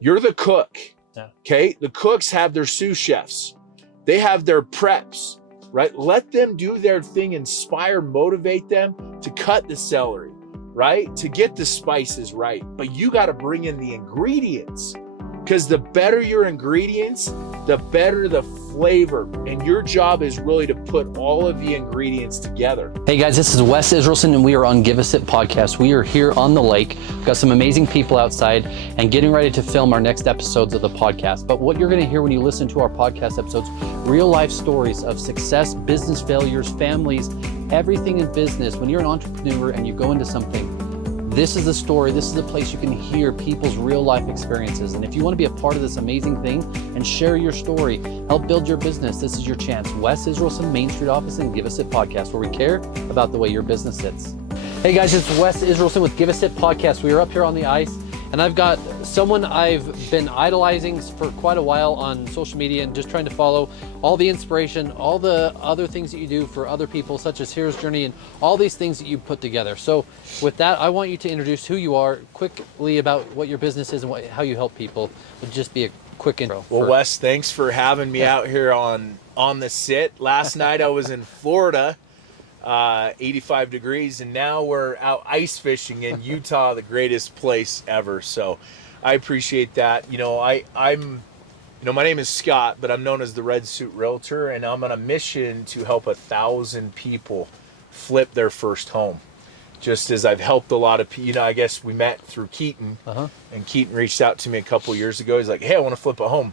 You're the cook. Yeah. Okay. The cooks have their sous chefs. They have their preps, right? Let them do their thing, inspire, motivate them to cut the celery, right? To get the spices right. But you got to bring in the ingredients, because the better your ingredients, the better the flavor. And your job is really to put all of the ingredients together. Hey guys, this is Wes Israelson and we are on Give a Sip podcast. We are here on the lake. We've got some amazing people outside and getting ready to film our next episodes of the podcast. But what you're going to hear when you listen to our podcast episodes, real life stories of success, business failures, families, everything in business. When you're an entrepreneur and you go into something, this is the story. This is the place you can hear people's real life experiences. And if you want to be a part of this amazing thing and share your story, help build your business, this is your chance. Wes Israelson, Main Street office, and Give a Sip podcast, where we care about the way your business sits. Hey guys, it's Wes Israelson with Give a Sip podcast. We are up here on the ice, and I've got someone I've been idolizing for quite a while on social media and just trying to follow all the inspiration, all the other things that you do for other people, such as Hero's Journey and all these things that you put together. So with that, I want you to introduce who you are, quickly about what your business is and how you help people. Would just be a quick intro. Well, Wes, thanks for having me out here on the sit. Last night I was in Florida, 85 degrees, and now we're out ice fishing in Utah, the greatest place ever. So I appreciate that. My name is Scott, but I'm known as the Red Suit Realtor, and I'm on a mission to help 1,000 people flip their first home. Just as I've helped a lot of people, I guess we met through Keaton, and Keaton reached out to me a couple years ago. He's like, hey, I want to flip a home.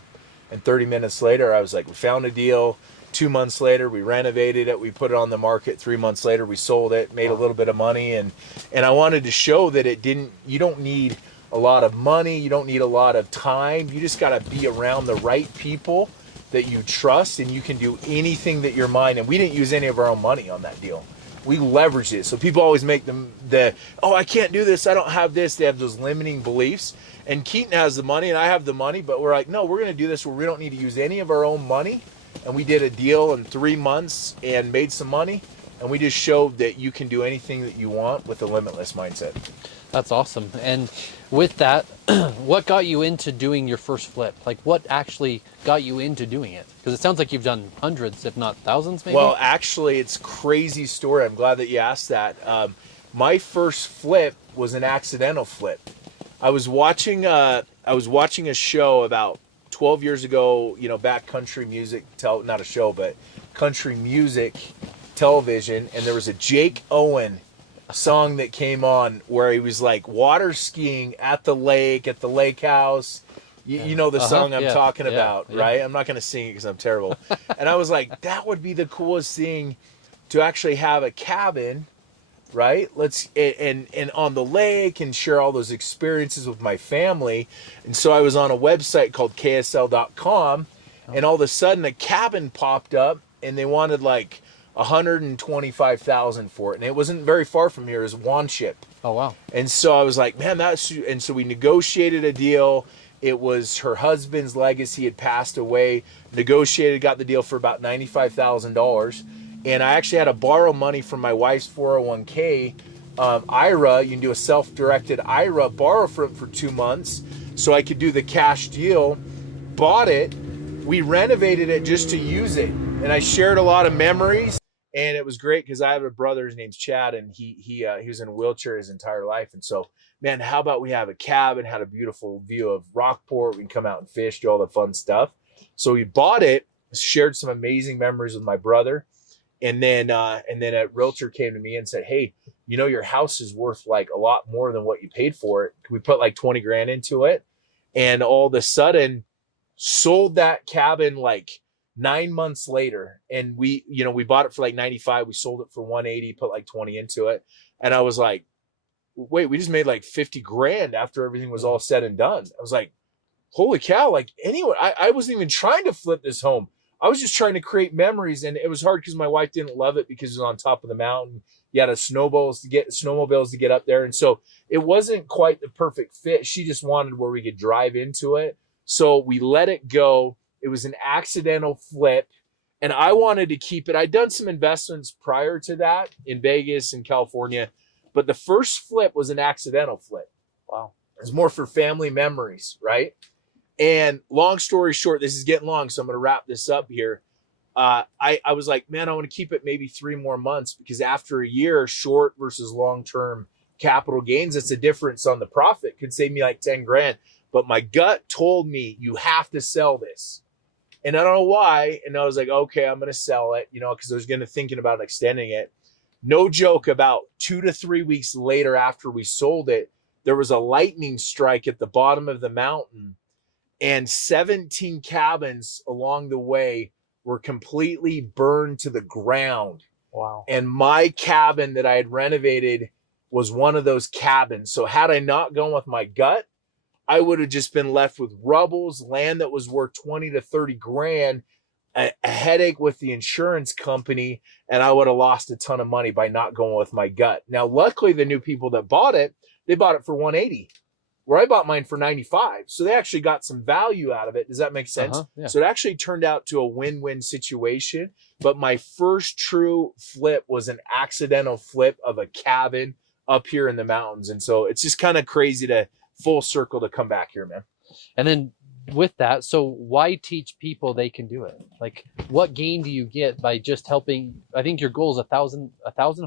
And 30 minutes later, I was like, we found a deal. 2 months later, we renovated it. We put it on the market. 3 months later, we sold it, made a little bit of money. And I wanted to show that you don't need a lot of money. You don't need a lot of time. You just got to be around the right people that you trust, and you can do anything that your mind. And we didn't use any of our own money on that deal. We leveraged it. So people always make I can't do this. I don't have this. They have those limiting beliefs. And Keaton has the money and I have the money, but we're like, no, we're going to do this where we don't need to use any of our own money. And we did a deal in 3 months and made some money. And we just showed that you can do anything that you want with a limitless mindset. That's awesome. And with that, what got you into doing your first flip? Like, what actually got you into doing it? Because it sounds like you've done hundreds, if not thousands, maybe? Well, actually, it's a crazy story. I'm glad that you asked that. My first flip was an accidental flip. I was watching a show about 12 years ago, backcountry music, not a show, but country music television. And there was a Jake Owen song that came on where he was like water skiing at the lake house. You know the song I'm talking about, right? I'm not going to sing it because I'm terrible. And I was like, that would be the coolest thing, to actually have a cabin, right? And on the lake, and share all those experiences with my family. And so I was on a website called ksl.com, and all of a sudden a cabin popped up, and they wanted like $125,000 for it, and it wasn't very far from here. It was Wanship. Oh wow! And so I was like, man, and so we negotiated a deal. It was her husband's legacy, had passed away. Negotiated, got the deal for about $95,000, and I actually had to borrow money from my wife's 401k IRA. You can do a self-directed IRA, borrow for it for 2 months, so I could do the cash deal. Bought it. We renovated it just to use it, and I shared a lot of memories. And it was great because I have a brother, his name's Chad, and he was in a wheelchair his entire life. And so, man, how about we have a cabin, had a beautiful view of Rockport. We can come out and fish, do all the fun stuff. So we bought it, shared some amazing memories with my brother. And then a realtor came to me and said, hey, your house is worth like a lot more than what you paid for it. We put like 20 grand into it. And all of a sudden sold that cabin like 9 months later, and we bought it for like 95. We sold it for 180, put like 20 into it. And I was like, wait, we just made like 50 grand after everything was all said and done. I was like, holy cow. Like, anyway, I wasn't even trying to flip this home. I was just trying to create memories. And it was hard because my wife didn't love it because it was on top of the mountain. You had snowmobiles to get up there. And so it wasn't quite the perfect fit. She just wanted where we could drive into it. So we let it go. It was an accidental flip, and I wanted to keep it. I'd done some investments prior to that in Vegas and California, but the first flip was an accidental flip. Wow. It was more for family memories, right? And long story short, this is getting long, so I'm going to wrap this up here. I was like, man, I want to keep it maybe 3 more months, because after a year, short versus long-term capital gains, it's a difference on the profit. Could save me like 10 grand. But my gut told me, you have to sell this. And I don't know why. And I was like, okay, I'm going to sell it, because I was going to thinking about extending it. No joke, about 2 to 3 weeks later after we sold it, there was a lightning strike at the bottom of the mountain, and 17 cabins along the way were completely burned to the ground. Wow. And my cabin that I had renovated was one of those cabins. So had I not gone with my gut, I would have just been left with rubbles, land that was worth 20 to 30 grand, a headache with the insurance company, and I would have lost a ton of money by not going with my gut. Now, luckily, the new people that bought it, they bought it for 180, where I bought mine for 95. So they actually got some value out of it. Does that make sense? Yeah. So it actually turned out to a win-win situation. But my first true flip was an accidental flip of a cabin up here in the mountains. And so it's just kind of crazy to full circle to come back here, man. And then with that, so why teach people they can do it? Like, what gain do you get by just helping? I think your goal is 1,000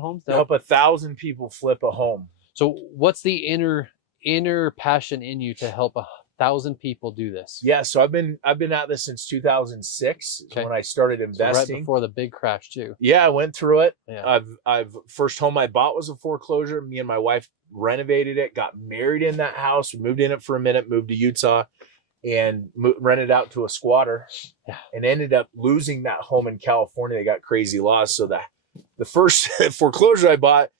homes To help 1,000 people flip a home. So what's the inner passion in you to help 1,000 people do this? Yeah, so I've been at this since 2006 when I started investing. So right before the big crash too. Yeah, I went through it. Yeah. I've first home I bought was a foreclosure. Me and my wife renovated it, got married in that house. We moved in it for a minute, moved to Utah, and rented out to a squatter, and ended up losing that home in California. They got crazy laws. So the first foreclosure I bought,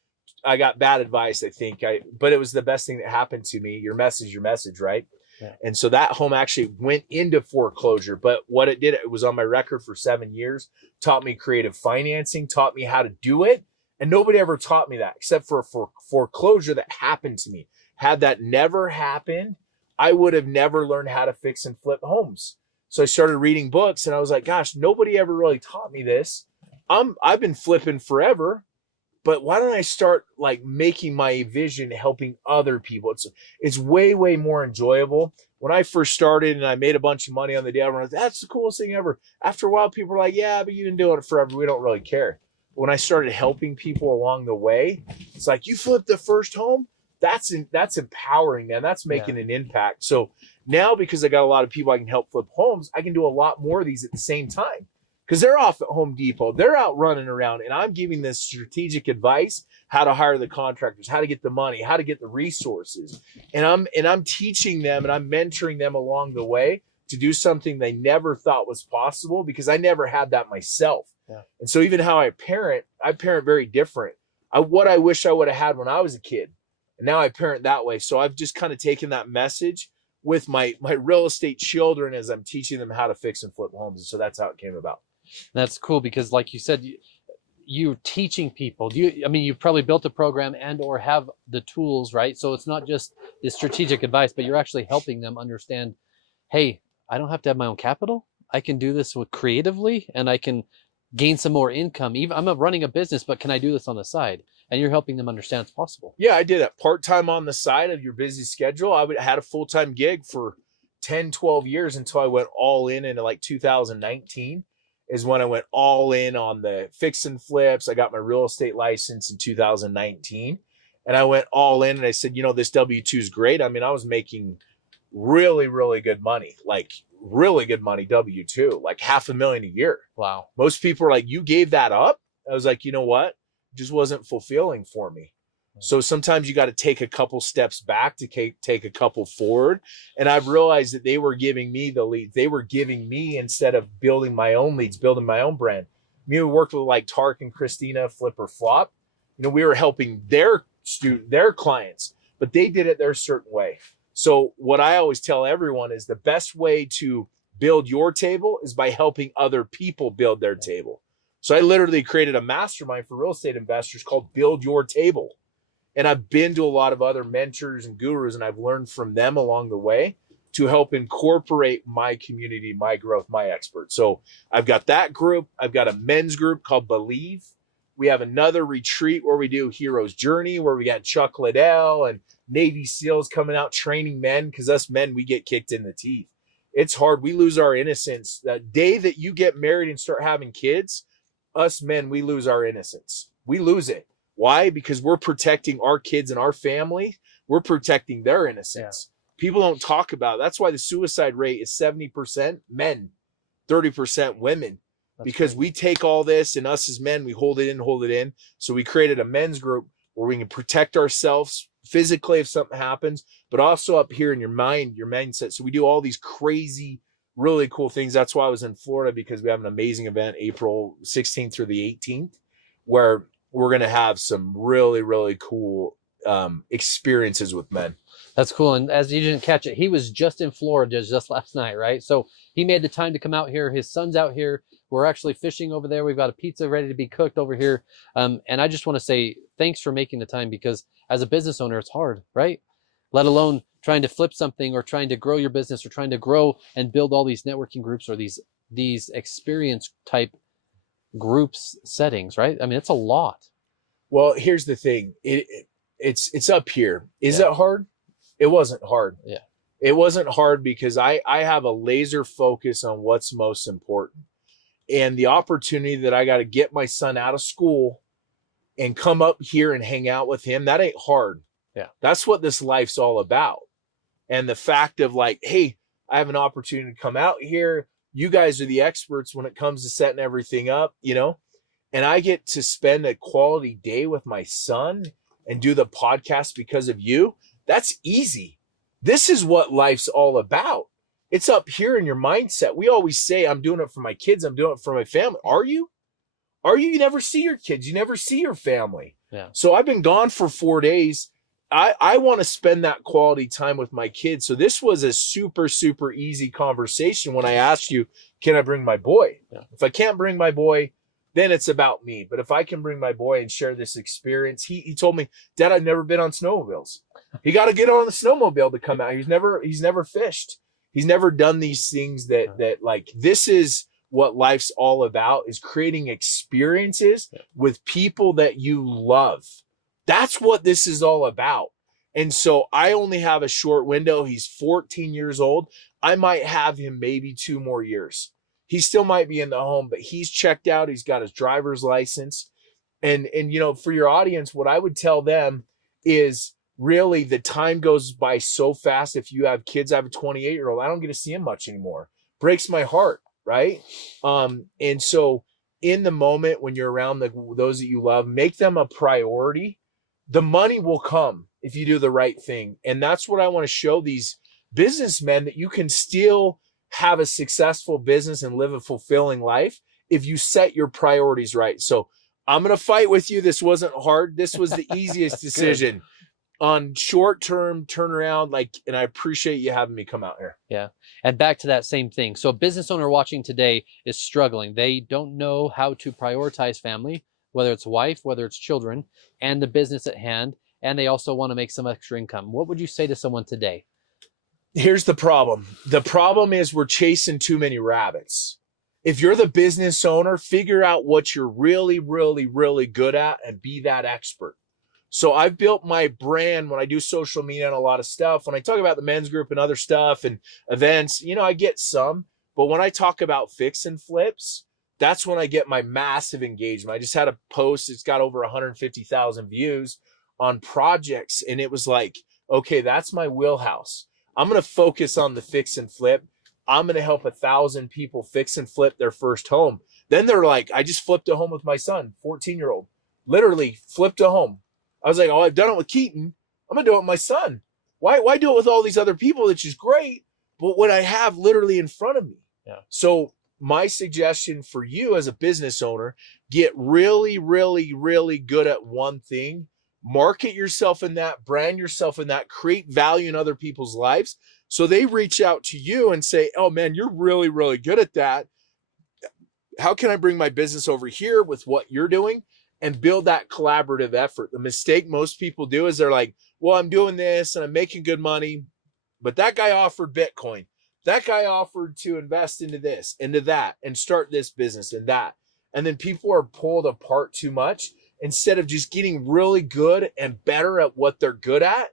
I got bad advice, I think. But it was the best thing that happened to me. Your message, right? Yeah. And so that home actually went into foreclosure. But what it did, it was on my record for 7 years, taught me creative financing, taught me how to do it. And nobody ever taught me that except for a foreclosure that happened to me. Had that never happened, I would have never learned how to fix and flip homes. So I started reading books, and I was like, gosh, nobody ever really taught me this. I've been flipping forever, but why don't I start like making my vision helping other people? It's way, way more enjoyable. When I first started and I made a bunch of money on the day, everyone was, that's the coolest thing ever. After a while, people were like, yeah, but you've been doing it forever. We don't really care. When I started helping people along the way, it's like, you flipped the first home? That's empowering, man. That's making an impact. So now, because I got a lot of people I can help flip homes, I can do a lot more of these at the same time, because they're off at Home Depot. They're out running around, and I'm giving this strategic advice, how to hire the contractors, how to get the money, how to get the resources. And I'm teaching them, and I'm mentoring them along the way to do something they never thought was possible, because I never had that myself. Yeah. And so even how I parent very different. What I wish I would have had when I was a kid. And now I parent that way. So I've just kind of taken that message with my real estate children as I'm teaching them how to fix and flip homes. And so that's how it came about. That's cool, because like you said, you're teaching people. You've probably built a program and or have the tools, right? So it's not just the strategic advice, but you're actually helping them understand, hey, I don't have to have my own capital. I can do this creatively, and I can gain some more income. Even I'm running a business, but can I do this on the side? And you're helping them understand it's possible. Yeah, I did it part-time on the side of your busy schedule. I had a full-time gig for 10, 12 years until I went all in like 2019 is when I went all in on the fix and flips. I got my real estate license in 2019, and I went all in, and I said, this W-2 is great. I mean, I was making really, really good money, like really good money, W-2, like $500,000 a year. Wow. Most people are like, you gave that up? I was like, you know what? Just wasn't fulfilling for me. So sometimes you got to take a couple steps back to take a couple forward. And I've realized that they were giving me the leads. They were giving me, instead of building my own leads, building my own brand. We worked with like Tark and Christina, Flip or Flop. We were helping their clients, but they did it their certain way. So what I always tell everyone is the best way to build your table is by helping other people build their table. So I literally created a mastermind for real estate investors called Build Your Table. And I've been to a lot of other mentors and gurus, and I've learned from them along the way to help incorporate my community, my growth, my experts. So I've got that group. I've got a men's group called Believe. We have another retreat where we do Hero's Journey, where we got Chuck Liddell and Navy SEALs coming out training men, because us men, we get kicked in the teeth. It's hard. We lose our innocence. The day that you get married and start having kids, us men, we lose our innocence. We lose it. Why? Because we're protecting our kids and our family. We're protecting their innocence. People don't talk about it. That's why the suicide rate is 70% men, 30% women. Because we take all this, and us as men, we hold it in. So we created a men's group where we can protect ourselves physically if something happens, but also up here in your mind, your mindset. So we do all these crazy, really cool things. That's why I was in Florida, because we have an amazing event April 16th through the 18th, where we're going to have some really, really cool experiences with men. That's cool. And as you didn't catch it, he was just in Florida just last night, right? So he made the time to come out here. His son's out here. We're actually fishing over there. We've got a pizza ready to be cooked over here. And I just want to say thanks for making the time, because as a business owner, it's hard, right? Let alone trying to flip something or trying to grow your business or trying to grow and build all these networking groups or these experience type groups settings, right? I mean, it's a lot. Well, here's the thing. It's up here. Is it hard? It wasn't hard. Yeah. It wasn't hard because I have a laser focus on what's most important. And the opportunity that I got to get my son out of school and come up here and hang out with him, that ain't hard. Yeah. That's what this life's all about. And the fact of like, hey, I have an opportunity to come out here. You guys are the experts when it comes to setting everything up, you know, and I get to spend a quality day with my son and do the podcast because of you. That's easy. This is what life's all about. It's up here in your mindset. We always say, I'm doing it for my kids. I'm doing it for my family. Are you? You never see your kids. You never see your family. Yeah. So I've been gone for 4 days. I want to spend that quality time with my kids. So this was a super, super easy conversation when I asked you, can I bring my boy? Yeah. If I can't bring my boy, then it's about me. But if I can bring my boy and share this experience, he told me, Dad, I've never been on snowmobiles. He got to get on the snowmobile to come out. He's never fished. He's never done these things that like, this is what life's all about, is creating experiences with people that you love. That's what this is all about. And so I only have a short window. He's 14 years old. I might have him maybe 2 more years. He still might be in the home, but he's checked out. He's got his driver's license. And you know, for your audience, what I would tell them is, really, the time goes by so fast. If you have kids, I have a 28-year-old. I don't get to see him much anymore. Breaks my heart, right? And so in the moment when you're around those that you love, make them a priority. The money will come if you do the right thing. And that's what I want to show these businessmen, that you can still have a successful business and live a fulfilling life if you set your priorities right. So I'm going to fight with you. This wasn't hard. This was the easiest decision on short-term turnaround. And I appreciate you having me come out here. Yeah. And back to that same thing. So a business owner watching today is struggling. They don't know how to prioritize family, whether it's wife, whether it's children, and the business at hand. And they also want to make some extra income. What would you say to someone today? Here's the problem. The problem is we're chasing too many rabbits. If you're the business owner, figure out what you're really, really, really good at and be that expert. So I've built my brand when I do social media and a lot of stuff. When I talk about the men's group and other stuff and events, you know, I get some. But when I talk about fix and flips, that's when I get my massive engagement. I just had a post. It's got over 150,000 views on projects. And it was like, okay, that's my wheelhouse. I'm going to focus on the fix and flip. I'm going to help 1,000 people fix and flip their first home. Then they're like, I just flipped a home with my son, 14-year-old, literally flipped a home. I was like, oh, I've done it with Keaton. I'm going to do it with my son. Why do it with all these other people, which is great, but what I have literally in front of me? Yeah. So my suggestion for you as a business owner, get really, really, really good at one thing. Market yourself in that, brand yourself in that, create value in other people's lives. So they reach out to you and say, oh man, you're really, really good at that. How can I bring my business over here with what you're doing? And build that collaborative effort. The mistake most people do is they're like, well, I'm doing this and I'm making good money, but that guy offered Bitcoin. That guy offered to invest into this, into that, and start this business and that. And then people are pulled apart too much instead of just getting really good and better at what they're good at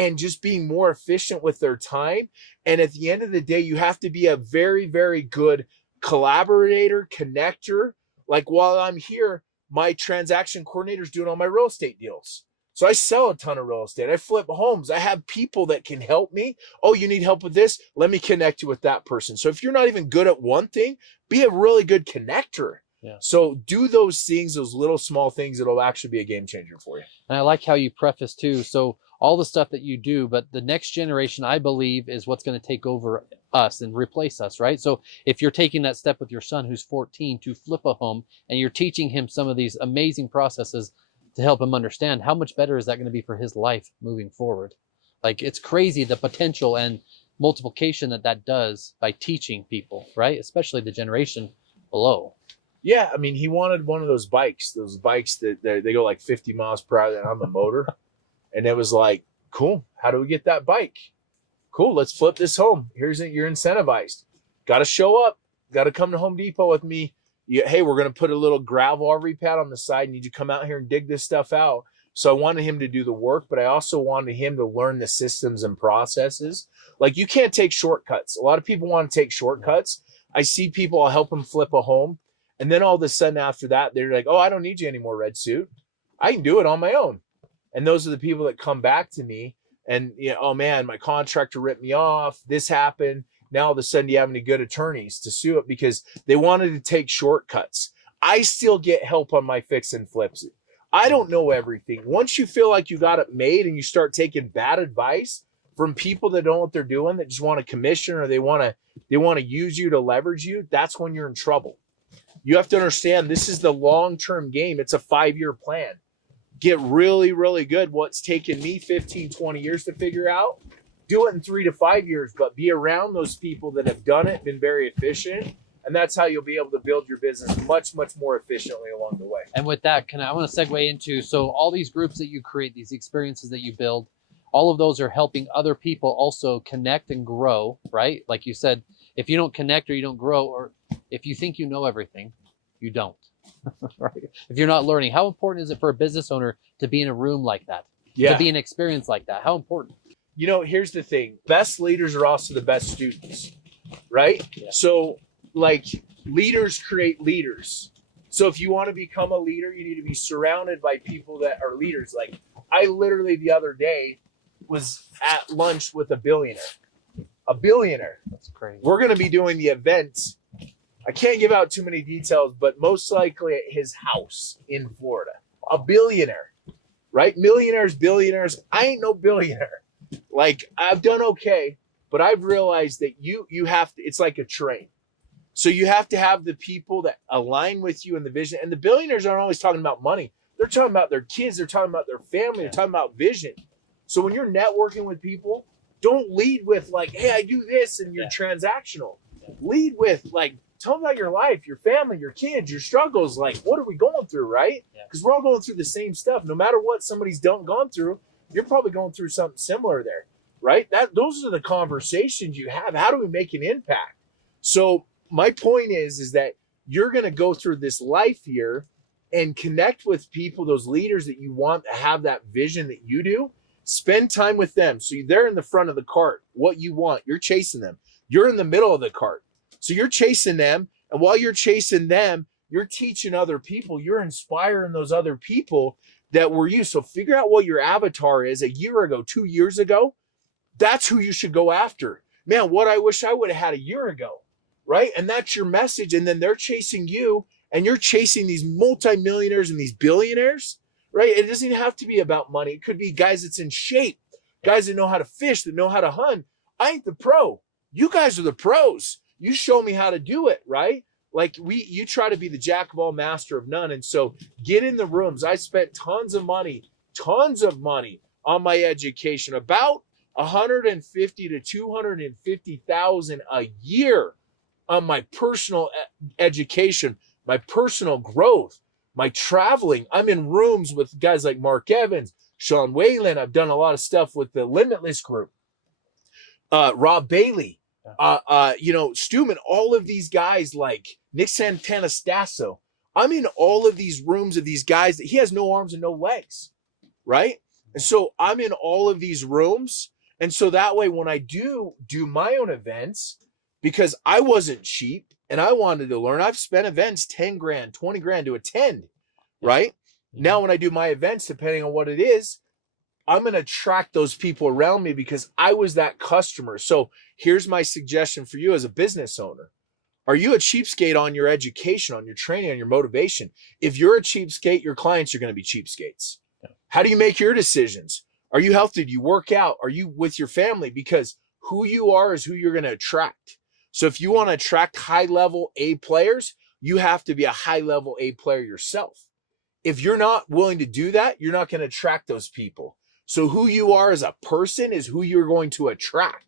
and just being more efficient with their time. And at the end of the day, you have to be a very, very good collaborator, connector. Like while I'm here, my transaction coordinator's doing all my real estate deals. So I sell a ton of real estate. I flip homes. I have people that can help me. Oh, you need help with this? Let me connect you with that person. So if you're not even good at one thing, be a really good connector. Yeah. So do those things, those little small things, that'll actually be a game changer for you. And I like how you preface too. So all the stuff that you do, but the next generation, I believe, is what's going to take over us and replace us, right? So if you're taking that step with your son who's 14 to flip a home and you're teaching him some of these amazing processes to help him understand, how much better is that going to be for his life moving forward? Like, it's crazy the potential and multiplication that does by teaching people, right? Especially the generation below. Yeah, I mean, he wanted one of those bikes that they go like 50 miles per hour on the motor. And it was like, cool, how do we get that bike? Cool, let's flip this home. Here's it, you're incentivized. Got to show up, got to come to Home Depot with me. Hey, we're going to put a little gravel RV pad on the side. Need you to come out here and dig this stuff out. So I wanted him to do the work, but I also wanted him to learn the systems and processes. Like, you can't take shortcuts. A lot of people want to take shortcuts. I see people, I'll help them flip a home. And then all of a sudden after that, they're like, oh, I don't need you anymore, Red Suit. I can do it on my own. And those are the people that come back to me and, oh man, my contractor ripped me off. This happened. Now all of a sudden, do you have any good attorneys to sue it? Because they wanted to take shortcuts. I still get help on my fix and flips. I don't know everything. Once you feel like you got it made and you start taking bad advice from people that don't know what they're doing, that just want a commission, or they want to use you to leverage you, that's when you're in trouble. You have to understand, this is the long-term game. It's a 5-year plan. Get really, really good. What's taken me 15, 20 years to figure out, do it in 3 to 5 years, but be around those people that have done it, been very efficient. And that's how you'll be able to build your business much, much more efficiently along the way. And with that, I want to segue into, so all these groups that you create, these experiences that you build, all of those are helping other people also connect and grow, right? Like you said, if you don't connect or you don't grow, or if you think you know everything, you don't. Right? If you're not learning, how important is it for a business owner to be in a room like that? Yeah. To be an experience like that? How important? Here's the thing. Best leaders are also the best students, right? Yeah. So, like, leaders create leaders. So if you want to become a leader, you need to be surrounded by people that are leaders. Like, I literally the other day was at lunch with a billionaire. A billionaire. That's crazy. We're going to be doing the event. I can't give out too many details, but most likely at his house in Florida. A billionaire, right? Millionaires, billionaires. I ain't no billionaire. Like, I've done okay, but I've realized that you have to, it's like a train. So you have to have the people that align with you in the vision. And the billionaires aren't always talking about money. They're talking about their kids. They're talking about their family. They're talking about vision. So when you're networking with people, don't lead with like, hey, I do this, and you're transactional. Lead with like, tell them about your life, your family, your kids, your struggles. Like, what are we going through, right? Because we're all going through the same stuff. No matter what somebody's gone through, you're probably going through something similar there, right? Those are the conversations you have. How do we make an impact? So my point is that you're going to go through this life here and connect with people, those leaders that you want to have that vision that you do. Spend time with them. So they're in the front of the cart. What you want, you're chasing them. You're in the middle of the cart. So you're chasing them. And while you're chasing them, you're teaching other people. You're inspiring those other people that were you. So figure out what your avatar is a year ago, 2 years ago. That's who you should go after. Man, what I wish I would have had a year ago, right? And that's your message. And then they're chasing you, and you're chasing these multimillionaires and these billionaires, right? It doesn't even have to be about money. It could be guys that's in shape, guys that know how to fish, that know how to hunt. I ain't the pro. You guys are the pros. You show me how to do it, right? Like you try to be the jack of all, master of none. And so get in the rooms. I spent tons of money on my education, about 150 to 250,000 a year on my personal education, my personal growth, my traveling. I'm in rooms with guys like Mark Evans, Sean Whalen. I've done a lot of stuff with the Limitless group, Rob Bailey, Stuman, all of these guys like Nick Santanastasso. I'm in all of these rooms of these guys that he has no arms and no legs, right? And so I'm in all of these rooms. And so that way, when I do my own events, because I wasn't cheap and I wanted to learn, I've spent events 10 grand, 20 grand to attend, right? Now, when I do my events, depending on what it is, I'm going to attract those people around me because I was that customer. So here's my suggestion for you as a business owner. Are you a cheapskate on your education, on your training, on your motivation? If you're a cheapskate, your clients are going to be cheapskates. How do you make your decisions? Are you healthy? Do you work out? Are you with your family? Because who you are is who you're going to attract. So if you want to attract high-level A players, you have to be a high-level A player yourself. If you're not willing to do that, you're not going to attract those people. So who you are as a person is who you're going to attract.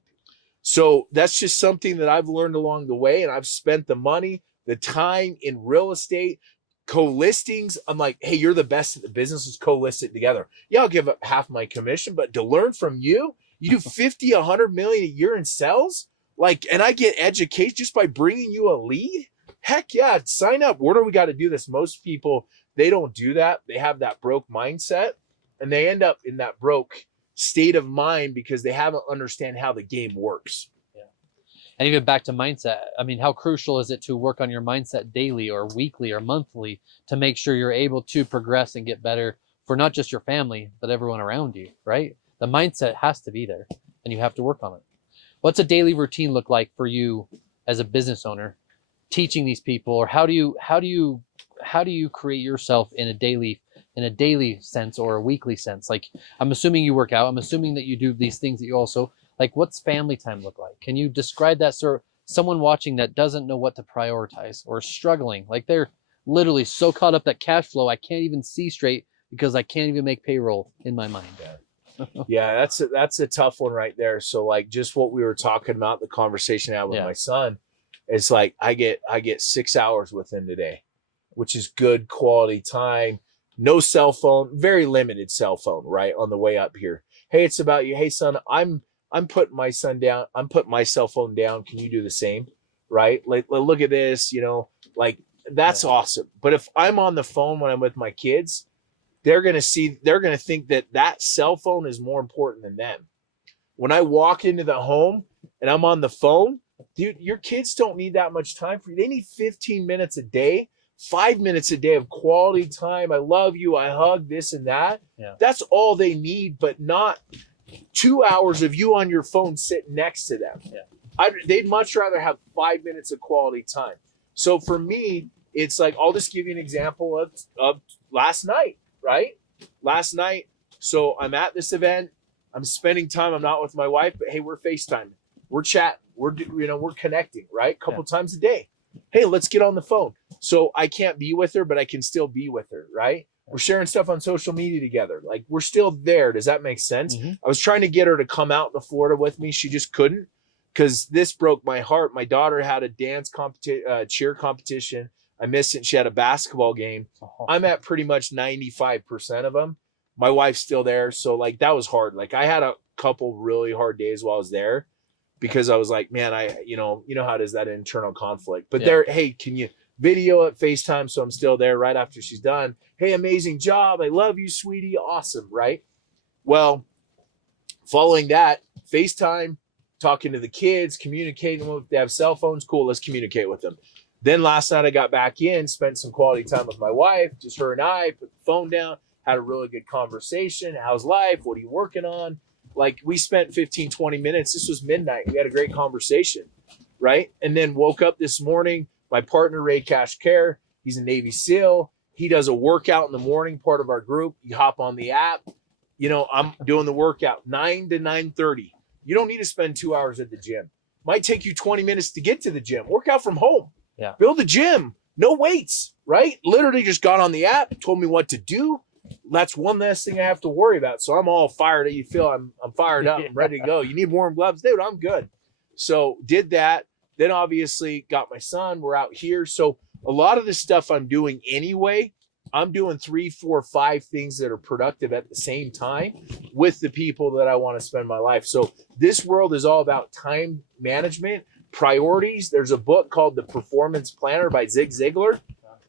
So that's just something that I've learned along the way, and I've spent the money, the time in real estate, co-listings. I'm like, hey, you're the best at the business. Let's co-list it together. Yeah, I'll give up half my commission, but to learn from you, you do 50, 100 million a year in sales, like, and I get education just by bringing you a lead. Heck yeah, sign up. Where do we got to do this? Most people, they don't do that. They have that broke mindset, and they end up in that broke state of mind because they haven't understand how the game works. And even back to mindset, I mean, how crucial is it to work on your mindset daily or weekly or monthly to make sure you're able to progress and get better for not just your family, but everyone around you, right? The mindset has to be there and you have to work on it. What's a daily routine look like for you as a business owner, teaching these people, or how do you create yourself in a daily sense or a weekly sense? Like, I'm assuming you work out. I'm assuming that you do these things that you also, like, what's family time look like? Can you describe that, sir? Someone watching that doesn't know what to prioritize or struggling, like they're literally so caught up that cash flow, I can't even see straight because I can't even make payroll in my mind. Yeah, that's a tough one right there. So like just what we were talking about, the conversation I had with my son, it's like I get 6 hours with him today, which is good quality time. No cell phone, very limited cell phone, right? On the way up here. Hey, it's about you. Hey, son, I'm putting my son down. I'm putting my cell phone down. Can you do the same? Right? Like, look at this, like that's awesome. But if I'm on the phone when I'm with my kids, they're going to think that cell phone is more important than them. When I walk into the home and I'm on the phone, dude, your kids don't need that much time for you. They need 15 minutes a day, 5 minutes a day of quality time. I love you. I hug this and that. Yeah. That's all they need, but not 2 hours of you on your phone sitting next to them. Yeah. They'd much rather have 5 minutes of quality time. So for me, it's like, I'll just give you an example of last night, right? Last night. So I'm at this event. I'm spending time. I'm not with my wife, but hey, we're FaceTiming. We're chatting. We're connecting, right? A couple times a day. Hey, let's get on the phone. So I can't be with her, but I can still be with her, right? We're sharing stuff on social media together. Like, we're still there. Does that make sense? Mm-hmm. I was trying to get her to come out to Florida with me. She just couldn't because this broke my heart. My daughter had a dance cheer competition. I missed it. She had a basketball game. I'm at pretty much 95% of them. My wife's still there. So like, that was hard. Like, I had a couple really hard days while I was there because I was like, man, you know how it is, that internal conflict, but hey, can you video it, FaceTime? So I'm still there right after she's done. Hey, amazing job. I love you, sweetie. Awesome. Right. Well, following that, FaceTime, talking to the kids, communicating with them. They have cell phones. Cool. Let's communicate with them. Then last night I got back in, spent some quality time with my wife, just her and I, put the phone down, had a really good conversation. How's life? What are you working on? Like, we spent 15, 20 minutes. This was midnight. We had a great conversation, right? And then woke up this morning. My partner, Ray Cash Care, he's a Navy SEAL. He does a workout in the morning, part of our group. You hop on the app. I'm doing the workout 9 to 9:30. You don't need to spend 2 hours at the gym. Might take you 20 minutes to get to the gym. Work out from home. Yeah. Build a gym. No weights, right? Literally just got on the app, told me what to do. That's one less thing I have to worry about. So I'm all fired. You feel I'm fired up. I'm ready to go. You need warm gloves? Dude, I'm good. So did that. Then obviously got my son. We're out here. So a lot of the stuff I'm doing anyway, I'm doing 3, 4, 5 things that are productive at the same time with the people that I want to spend my life. So this world is all about time management, priorities. There's a book called The Performance Planner by Zig Ziglar.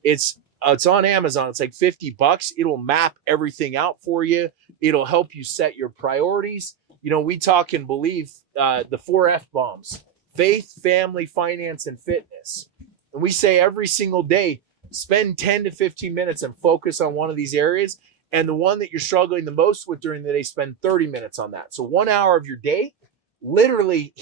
It's on Amazon. It's like $50. It'll map everything out for you. It'll help you set your priorities. You know, we talk and believe the 4 F bombs: faith, family, finance, and fitness. And we say every single day, spend 10 to 15 minutes and focus on one of these areas. And the one that you're struggling the most with during the day, spend 30 minutes on that. So 1 hour of your day literally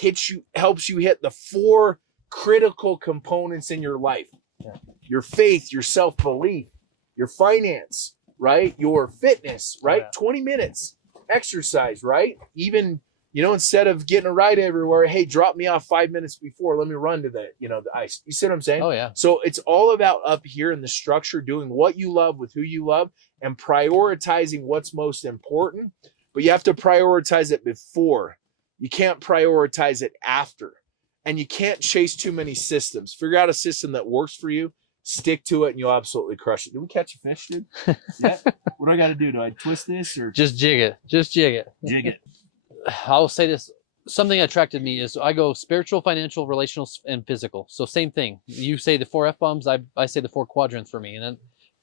helps you hit the 4 critical components in your life. Yeah. Your faith, your self-belief, your finance, right? Your fitness, right? Yeah. 20 minutes exercise, right? Even, you know, instead of getting a ride everywhere, hey, drop me off 5 minutes before, let me run to the ice. You see what I'm saying? Oh yeah. So it's all about up here in the structure, doing what you love with who you love and prioritizing what's most important. But you have to prioritize it before. You can't prioritize it after. And you can't chase too many systems. Figure out a system that works for you, stick to it, and you'll absolutely crush it. Did we catch a fish, dude? Yeah. What do I got to do? Do I twist this or Just jig it. Just jig it. jig it? I'll say this. Something that attracted me is I go spiritual, financial, relational, and physical. So same thing. You say the 4 F bombs. I say the 4 quadrants for me. And then,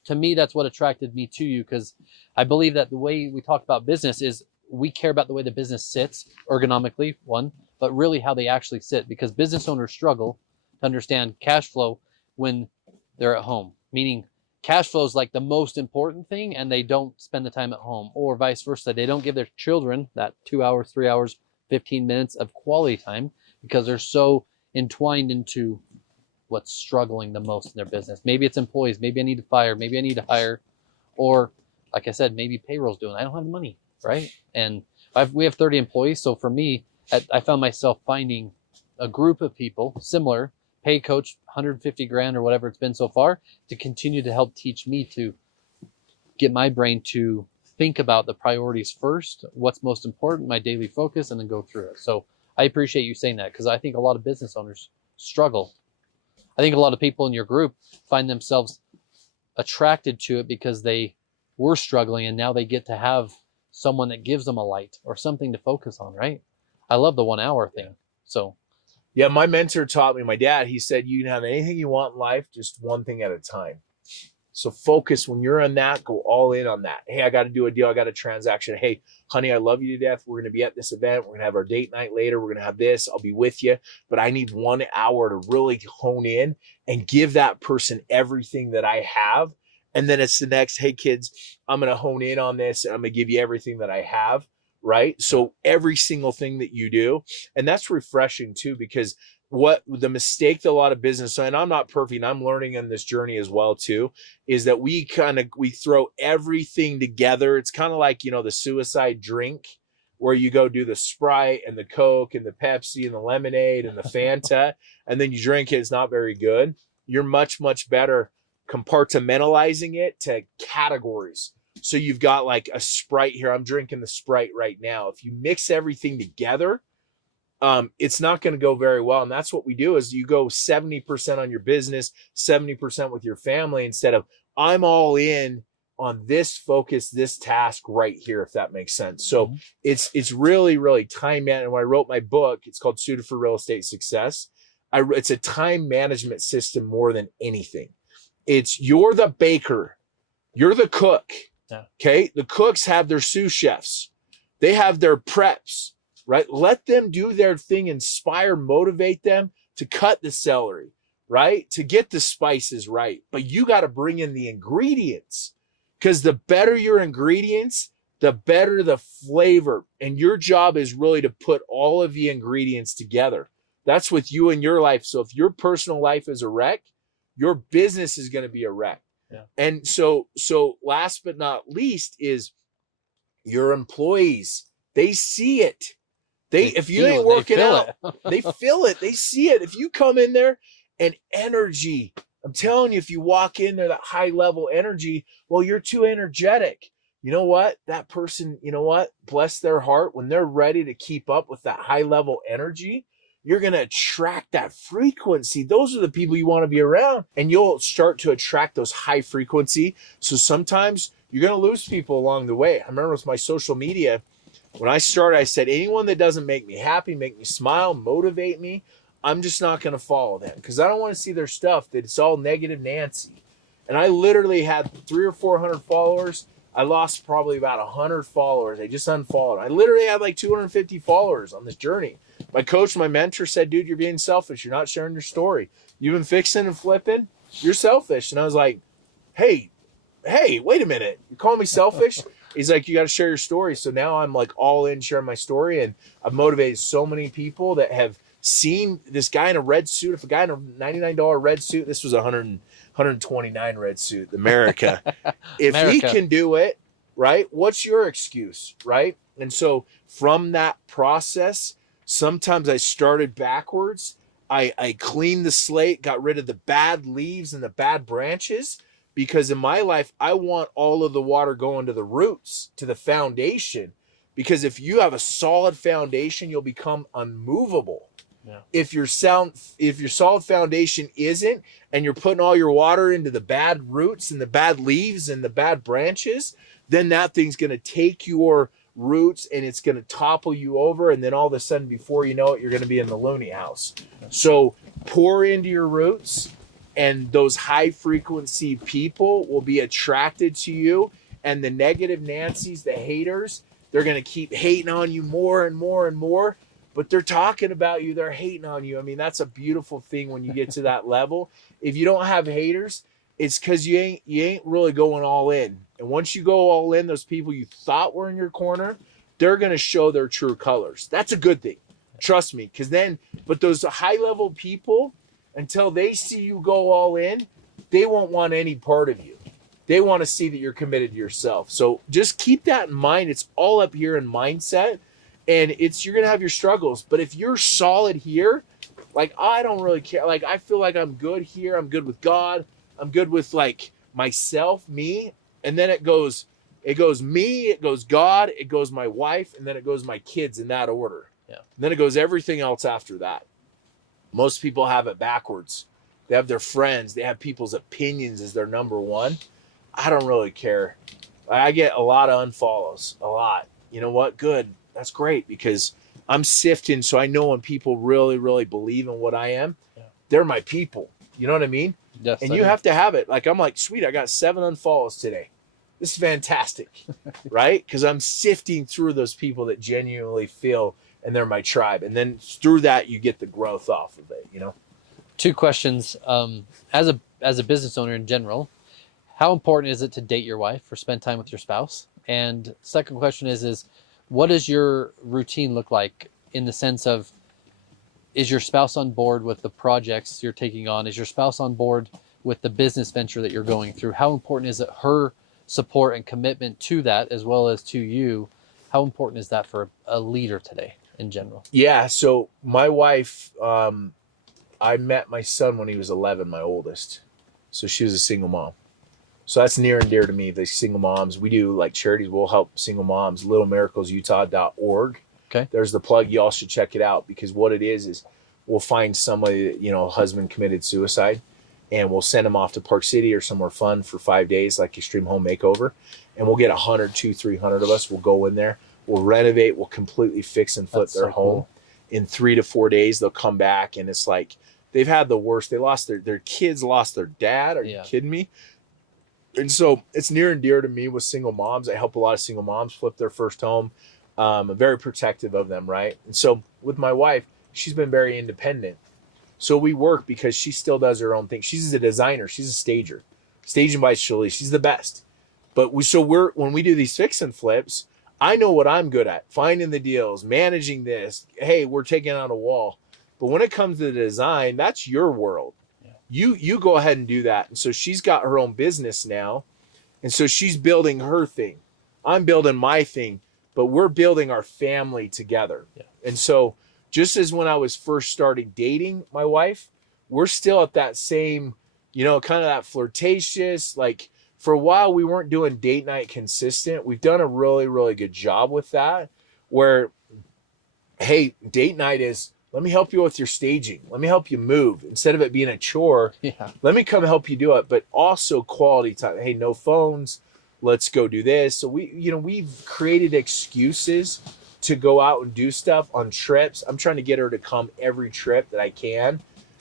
to me, that's what attracted me to you, because I believe that the way we talk about business is we care about the way the business sits ergonomically, one, but really how they actually sit, because business owners struggle to understand cash flow when they're at home, meaning cash flow is like the most important thing and they don't spend the time at home, or vice versa. They don't give their children that 2 hours, 3 hours, 15 minutes of quality time because they're so entwined into what's struggling the most in their business. Maybe it's employees. Maybe I need to fire. Maybe I need to hire. Or like I said, maybe payroll's doing it. I don't have the money, right? And we have 30 employees. So for me, I found myself finding a group of people similar, pay coach 150 grand or whatever it's been so far, to continue to help teach me to get my brain to think about the priorities first, what's most important, my daily focus, and then go through it. So I appreciate you saying that, because I think a lot of business owners struggle. I think a lot of people in your group find themselves attracted to it because they were struggling and now they get to have someone that gives them a light or something to focus on, right? I love the 1 hour thing. So yeah, my mentor taught me, my dad, he said, you can have anything you want in life, just one thing at a time. So focus when you're on that, go all in on that. Hey, I got to do a deal. I got a transaction. Hey, honey, I love you to death. We're going to be at this event. We're going to have our date night later. We're going to have this. I'll be with you. But I need 1 hour to really hone in and give that person everything that I have. And then it's the next, hey, kids, I'm going to hone in on this and I'm going to give you everything that I have. Right? So every single thing that you do. And that's refreshing too, because what the mistake that a lot of business, and I'm not perfect, I'm learning on this journey as well too, is that we throw everything together. It's kind of like, the suicide drink where you go do the Sprite and the Coke and the Pepsi and the lemonade and the Fanta, and then you drink it. It's not very good. You're much, much better compartmentalizing it to categories. So you've got like a Sprite here. I'm drinking the Sprite right now. If you mix everything together, it's not going to go very well. And that's what we do, is you go 70% on your business, 70% with your family, instead of I'm all in on this focus, this task right here, if that makes sense. So it's really, really time management. When I wrote my book, it's called Suited for Real Estate Success. It's a time management system more than anything. You're the baker, you're the cook. Yeah. Okay. The cooks have their sous chefs. They have their preps, right? Let them do their thing, inspire, motivate them to cut the celery, right? To get the spices right. But you got to bring in the ingredients, because the better your ingredients, the better the flavor. And your job is really to put all of the ingredients together. That's with you in your life. So if your personal life is a wreck, your business is going to be a wreck. Yeah. And so last but not least is your employees. They see it. If you ain't working out, they feel it. They see it. If you come in there and energy, I'm telling you, if you walk in there, that high level energy, well, you're too energetic. You know what? That person, bless their heart, when they're ready to keep up with that high level energy, you're going to attract that frequency. Those are the people you want to be around, and you'll start to attract those high frequency. So sometimes you're going to lose people along the way. I remember with my social media, when I started, I said, anyone that doesn't make me happy, make me smile, motivate me, I'm just not going to follow them, because I don't want to see their stuff that it's all negative Nancy. And I literally had 300 or 400 followers. I lost probably about 100 followers. I just unfollowed. I literally had like 250 followers on this journey. My coach, my mentor said, dude, you're being selfish. You're not sharing your story. You've been fixing and flipping. You're selfish. And I was like, hey, wait a minute. You're calling me selfish? He's like, you got to share your story. So now I'm like all in sharing my story. And I've motivated so many people that have seen this guy in a red suit. If a guy in a $99 red suit, this was 129 red suit, America. If he can do it, right, what's your excuse, right? And so from that process, sometimes I started backwards. I cleaned the slate, got rid of the bad leaves and the bad branches, because in my life, I want all of the water going to the roots, to the foundation. Because if you have a solid foundation, you'll become unmovable. Yeah. If your solid foundation isn't, and you're putting all your water into the bad roots and the bad leaves and the bad branches, then that thing's going to take your roots and it's going to topple you over. And then all of a sudden, before you know it, you're going to be in the loony house. So pour into your roots, and those high frequency people will be attracted to you. And the negative Nancy's, the haters, they're going to keep hating on you more and more and more. But they're talking about you. They're hating on you. I mean, that's a beautiful thing when you get to that level. If you don't have haters, it's because you ain't really going all in. And once you go all in, those people you thought were in your corner, they're going to show their true colors. That's a good thing. Trust me. But those high level people, until they see you go all in, they won't want any part of you. They want to see that you're committed to yourself. So just keep that in mind. It's all up here in mindset. And you're going to have your struggles. But if you're solid here, like, I don't really care. Like, I feel like I'm good here. I'm good with God. I'm good with like myself, me. And then it goes me, it goes God, it goes my wife, and then it goes my kids, in that order. Yeah. And then it goes everything else after that. Most people have it backwards. They have their friends. They have people's opinions as their number one. I don't really care. I get a lot of unfollows, a lot. You know what? Good. That's great, because I'm sifting. So I know when people really, really believe in what I am, they're my people. You know what I mean? Yes. And you have to have it. Like, I'm like, sweet, I got 7 unfollows today. This is fantastic, right? Because I'm sifting through those people that genuinely feel, and they're my tribe. And then through that, you get the growth off of it, you know? 2 questions. As a business owner in general, how important is it to date your wife or spend time with your spouse? And second question is what does your routine look like, in the sense of, is your spouse on board with the projects you're taking on? Is your spouse on board with the business venture that you're going through? How important is it, her support and commitment to that, as well as to you? How important is that for a leader today in general? Yeah. So my wife, I met my son when he was 11, my oldest. So she was a single mom. So that's near and dear to me, the single moms. We do like charities. We'll help single moms, littlemiraclesutah.org. Okay. There's the plug. Y'all should check it out, because what it is we'll find somebody that, husband committed suicide, and we'll send them off to Park City or somewhere fun for 5 days, like Extreme Home Makeover. And we'll get 100, 200, 300 of us. We'll go in there. We'll renovate. We'll completely fix and flip their home. Cool. In 3 to 4 days, they'll come back, and it's like they've had the worst. They lost their kids, lost their dad. Are you kidding me? And so it's near and dear to me with single moms. I help a lot of single moms flip their first home. I'm very protective of them, right? And so with my wife, she's been very independent. So we work because she still does her own thing. She's a designer. She's a stager. Staging by Shirley. She's the best. But when we do these fix and flips, I know what I'm good at. Finding the deals, managing this. Hey, we're taking out a wall. But when it comes to the design, that's your world. You go ahead and do that. And so she's got her own business now. And so she's building her thing. I'm building my thing, but we're building our family together. Yeah. And so just as when I was first starting dating my wife, we're still at that same, kind of that flirtatious, like for a while we weren't doing date night consistent. We've done a really, really good job with that, where, hey, date night is, let me help you with your staging. Let me help you move. Instead of it being a chore, let me come help you do it. But also quality time. Hey, no phones. Let's go do this. So we've created excuses to go out and do stuff on trips. I'm trying to get her to come every trip that I can.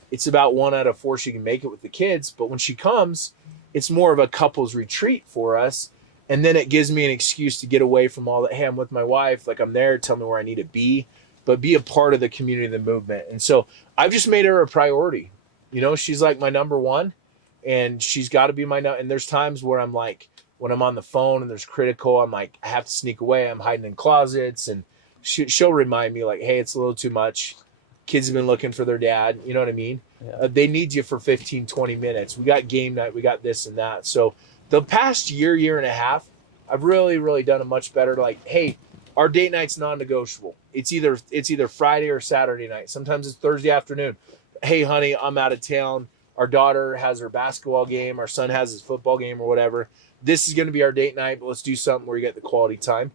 It's about 1 out of 4 she can make it with the kids. But when she comes, it's more of a couples retreat for us. And then it gives me an excuse to get away from all that. Hey, I'm with my wife. Like, I'm there. Tell me where I need to be, but be a part of the community, the movement. And so I've just made her a priority. You know, she's like my number one, and she's got to be my and there's times where I'm like, when I'm on the phone and there's critical, I'm like, I have to sneak away. I'm hiding in closets, and she'll remind me like, hey, it's a little too much. Kids have been looking for their dad. You know what I mean? Yeah. They need you for 15, 20 minutes. We got game night. We got this and that. So the past year and a half, I've really done a much better. Like, hey, our date night's non-negotiable. It's either Friday or Saturday night. Sometimes it's Thursday afternoon. Hey, honey, I'm out of town. Our daughter has her basketball game. Our son has his football game or whatever. This is going to be our date night, but let's do something where you get the quality time.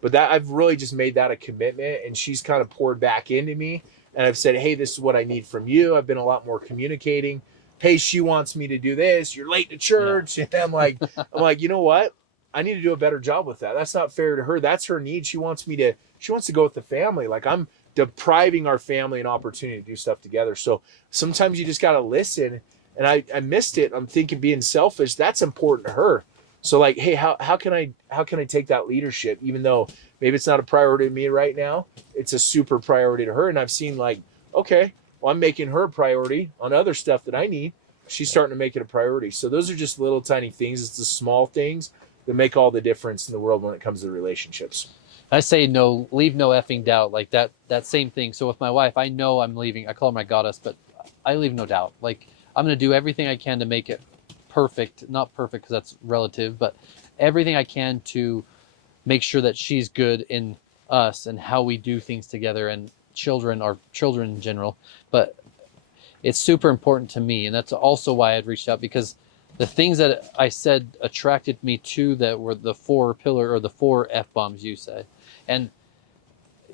But that I've really just made that a commitment, and she's kind of poured back into me. And I've said, hey, this is what I need from you. I've been a lot more communicating. Hey, she wants me to do this. You're late to church. Yeah. And I'm like, you know what? I need to do a better job with that. That's not fair to her. That's her need. She wants to go with the family. Like, I'm depriving our family an opportunity to do stuff together. So sometimes you just got to listen. And I missed it. I'm thinking being selfish. That's important to her. So like, hey, how can I take that leadership, even though maybe it's not a priority to me right now, it's a super priority to her. And I've seen like, okay, well, I'm making her a priority on other stuff that I need. She's starting to make it a priority. So those are just little tiny things. It's the small things that make all the difference in the world when it comes to relationships. I say no, leave no effing doubt. Like that same thing. So with my wife, I know I'm leaving. I call her my goddess, but I leave no doubt. Like, I'm going to do everything I can to make it perfect. Not perfect because that's relative, but everything I can to make sure that she's good in us and how we do things together, and children in general. But it's super important to me. And that's also why I'd reached out, because the things that I said attracted me to that were the 4 pillar, or the 4 F-bombs you say. And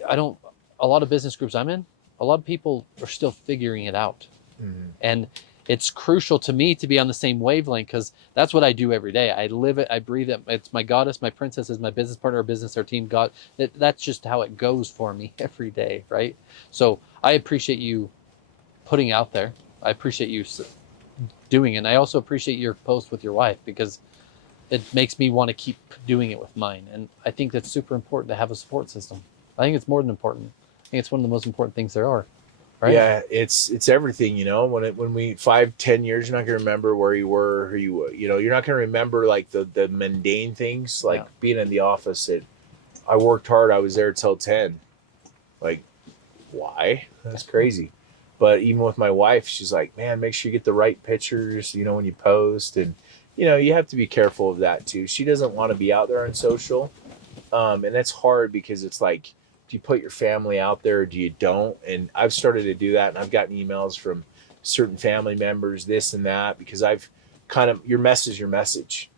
a lot of business groups I'm in, a lot of people are still figuring it out. Mm-hmm. And it's crucial to me to be on the same wavelength, because that's what I do every day. I live it. I breathe it. It's my goddess, my princess is my business partner, our business, our team. God, that's just how it goes for me every day, right? So I appreciate you putting out there. I appreciate you doing it. And I also appreciate your post with your wife, because it makes me want to keep doing it with mine. And I think that's super important to have a support system. I think it's more than important. I think it's one of the most important things there are. Right? Yeah, it's everything, you know. When we 5-10 years, you're not gonna remember where you were, who you were. You know, you're not gonna remember like the mundane things, like being in the office. I worked hard. I was there till 10. Like, why? That's crazy. But even with my wife, she's like, man, make sure you get the right pictures, you know, when you post. And you know, you have to be careful of that too. She doesn't want to be out there on social, and that's hard, because it's like, do you put your family out there or do you don't? And I've started to do that, and I've gotten emails from certain family members, this and that, because I've kind of, your message is your message.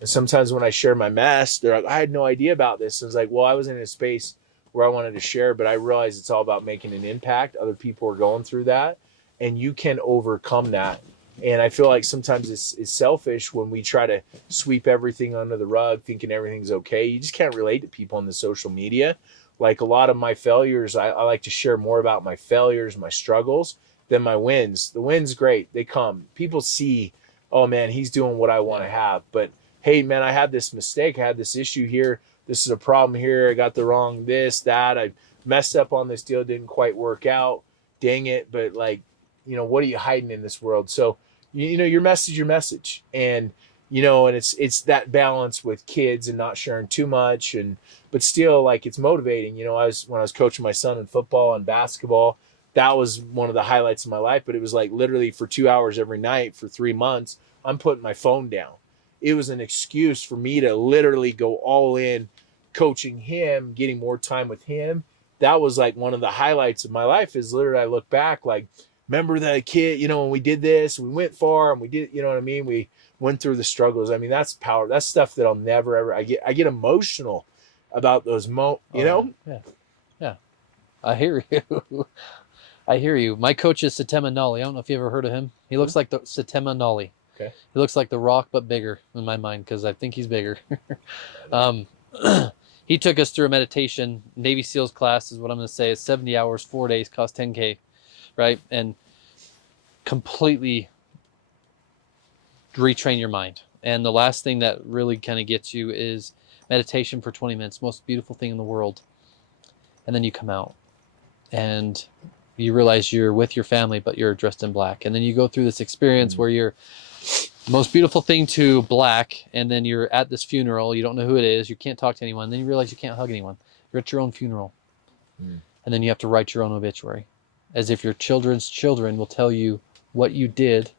And sometimes when I share my mess, they're like, I had no idea about this. I was like, well, I was in a space where I wanted to share, but I realized it's all about making an impact. Other people are going through that, and you can overcome that. And I feel like sometimes it's selfish when we try to sweep everything under the rug, thinking everything's okay. You just can't relate to people on the social media. Like, a lot of my failures, I like to share more about my failures, my struggles, than my wins. The wins, great. They come. People see, oh, man, he's doing what I want to have. But, hey, man, I had this mistake. I had this issue here. This is a problem here. I got the wrong this, that. I messed up on this deal. Didn't quite work out. Dang it. But, like, you know, what are you hiding in this world? So, you know, your message is your message. And, you know, and it's that balance with kids and not sharing too much, but still, like, it's motivating. You know, when I was coaching my son in football and basketball, that was one of the highlights of my life. But it was like literally for 2 hours every night for 3 months, I'm putting my phone down. It was an excuse for me to literally go all in, coaching him, getting more time with him. That was like one of the highlights of my life. Is literally, I look back, like, remember that kid, you know, when we did this, we went far, and we did, you know what I mean? We went through the struggles. I mean, that's power. That's stuff that I'll never, ever, I get emotional about those you know? Yeah. I hear you. I hear you. My coach is Satema Nolly. I don't know if you ever heard of him. He looks like the Satema Nolly. Okay. He looks like The Rock, but bigger in my mind, because I think he's bigger. He took us through a meditation, Navy SEALs class is what I'm going to say. It's 70 hours, 4 days, cost $10K, right? And completely retrain your mind. And the last thing that really kind of gets you is meditation for 20 minutes, most beautiful thing in the world. And then you come out and you realize you're with your family, but you're dressed in black. And then you go through this experience where you're most beautiful thing to black, and then you're at this funeral, you don't know who it is, you can't talk to anyone, then you realize you can't hug anyone. You're at your own funeral. And then you have to write your own obituary, as if your children's children will tell you what you did,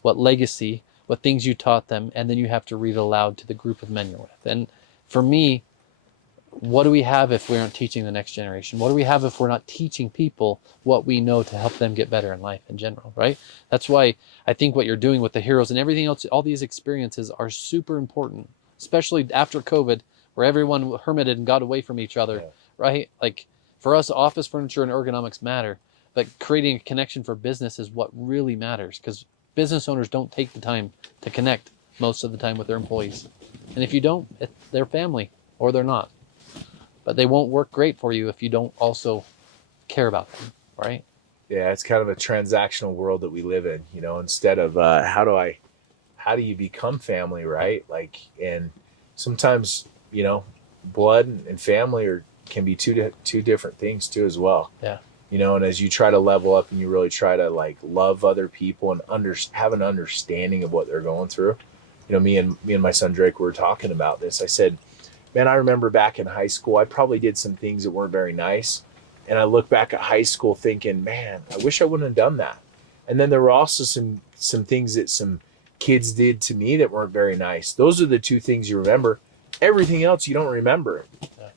what legacy, what things you taught them, and then you have to read aloud to the group of men you're with. And for me, what do we have if we aren't teaching the next generation? What do we have if we're not teaching people what we know to help them get better in life in general, right? That's why I think what you're doing with the heroes and everything else, all these experiences are super important, especially after COVID, where everyone hermited and got away from each other, right? Like for us, office furniture and ergonomics matter, but creating a connection for business is what really matters, because business owners don't take the time to connect most of the time with their employees. And if you don't, they're family or they're not. But they won't work great for you if you don't also care about them, right? Yeah, it's kind of a transactional world that we live in, you know, instead of how do you become family, right? Like, and sometimes, you know, blood and family can be two different things too as well. Yeah. You know, and as you try to level up and you really try to like love other people and have an understanding of what they're going through. You know, me and my son Drake were talking about this. I said, man, I remember back in high school, I probably did some things that weren't very nice. And I look back at high school thinking, man, I wish I wouldn't have done that. And then there were also some things that some kids did to me that weren't very nice. Those are the two things you remember. Everything else you don't remember.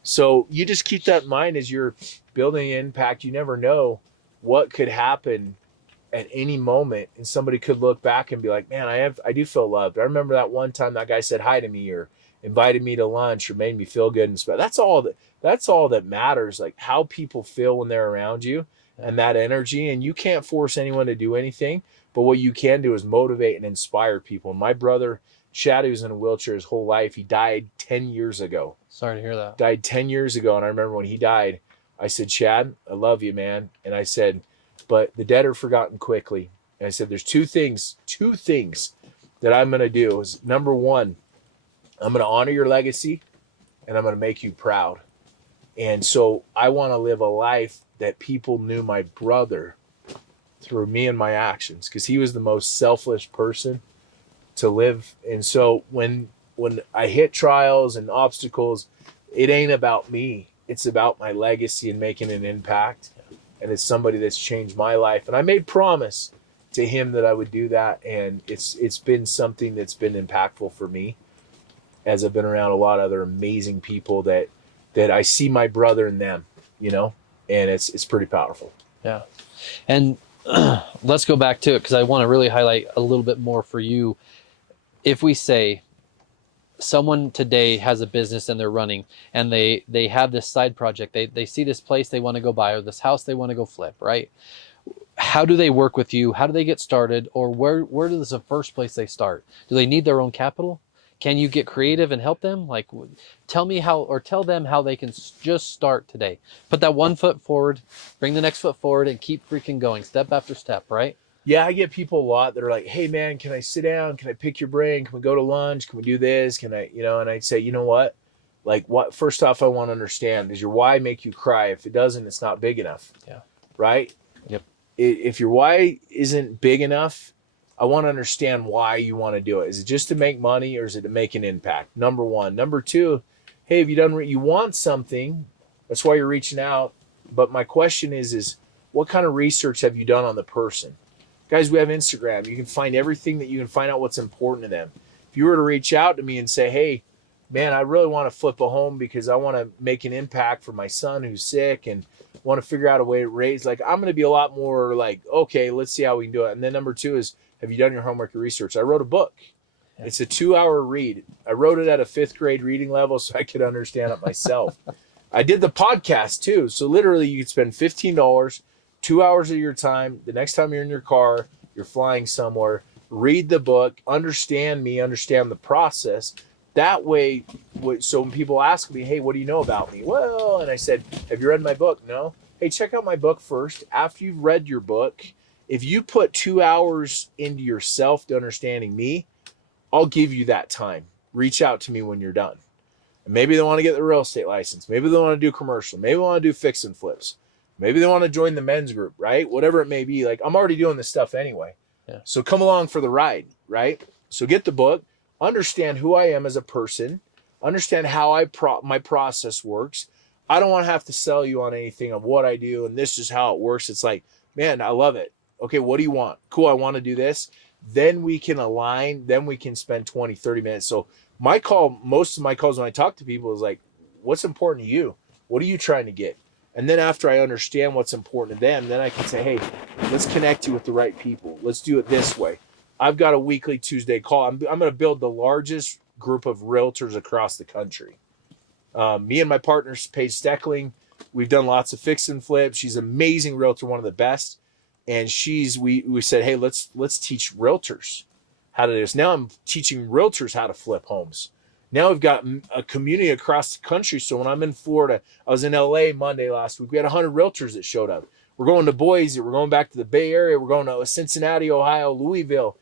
So you just keep that in mind as you're building impact. You never know what could happen at any moment. And somebody could look back and be like, man, I do feel loved. I remember that one time that guy said hi to me or invited me to lunch or made me feel good and stuff. That's all that matters, like how people feel when they're around you and that energy. And you can't force anyone to do anything, but what you can do is motivate and inspire people. My brother Chad, who's in a wheelchair his whole life, he died 10 years ago. Sorry to hear that. Died 10 years ago. And I remember when he died, I said, Chad, I love you, man. And I said, but the dead are forgotten quickly. And I said, there's two things that I'm going to do. Is number one, I'm going to honor your legacy and I'm going to make you proud. And so I want to live a life that people knew my brother through me and my actions, because he was the most selfless person to live. And so when I hit trials and obstacles, it ain't about me. It's about my legacy and making an impact. And it's somebody that's changed my life. And I made promise to him that I would do that. And it's been something that's been impactful for me, as I've been around a lot of other amazing people that I see my brother in them, you know, and it's pretty powerful. Yeah. And let's go back to it, because I want to really highlight a little bit more for you. If we say someone today has a business and they're running and they have this side project, they see this place they want to go buy or this house they want to go flip, right? How do they work with you? How do they get started? Or where does the first place they start? Do they need their own capital? Can you get creative and help them? Like, tell them how they can just start today. Put that one foot forward, bring the next foot forward, and keep freaking going, step after step, right? Yeah, I get people a lot that are like, hey man, can I sit down? Can I pick your brain? Can we go to lunch? Can we do this? Can I, and I'd say, you know what? Like, first off, I want to understand, does your why make you cry? If it doesn't, it's not big enough. Yeah. Right? Yep. If your why isn't big enough, I want to understand why you want to do it. Is it just to make money or is it to make an impact? Number one. Number two, hey, have you done, you want something, that's why you're reaching out. But my question is what kind of research have you done on the person? Guys, we have Instagram. You can find everything that you can find out what's important to them. If you were to reach out to me and say, hey, man, I really want to flip a home because I want to make an impact for my son who's sick and want to figure out a way to raise, like, I'm going to be a lot more like, okay, let's see how we can do it. And then number two is, have you done your homework or research? I wrote a book. Yeah. It's a 2-hour read. I wrote it at a 5th grade reading level so I could understand it myself. I did the podcast too. So literally you could spend $15, 2 hours of your time. The next time you're in your car, you're flying somewhere, read the book, understand me, understand the process. That way, so when people ask me, hey, what do you know about me? Well, and I said, have you read my book? No. Hey, check out my book first. After you've read your book, if you put 2 hours into yourself to understanding me, I'll give you that time. Reach out to me when you're done. And maybe they want to get the real estate license. Maybe they want to do commercial. Maybe they want to do fix and flips. Maybe they want to join the men's group, right? Whatever it may be. Like, I'm already doing this stuff anyway. Yeah. So come along for the ride, right? So get the book, understand who I am as a person, understand how my process works. I don't want to have to sell you on anything of what I do and this is how it works. It's like, man, I love it. Okay, what do you want? Cool, I want to do this. Then we can align. Then we can spend 20, 30 minutes. So most of my calls when I talk to people is like, what's important to you? What are you trying to get? And then after I understand what's important to them, then I can say, hey, let's connect you with the right people. Let's do it this way. I've got a weekly Tuesday call. I'm going to build the largest group of realtors across the country. Me and my partner, Paige Steckling, we've done lots of fix and flips. She's an amazing realtor, one of the best. And we said, hey, let's teach realtors how to do this. Now I'm teaching realtors how to flip homes. Now we've got a community across the country. So when I'm in Florida, I was in LA Monday last week. We had 100 realtors that showed up. We're going to Boise. We're going back to the Bay Area. We're going to Cincinnati, Ohio, Louisville,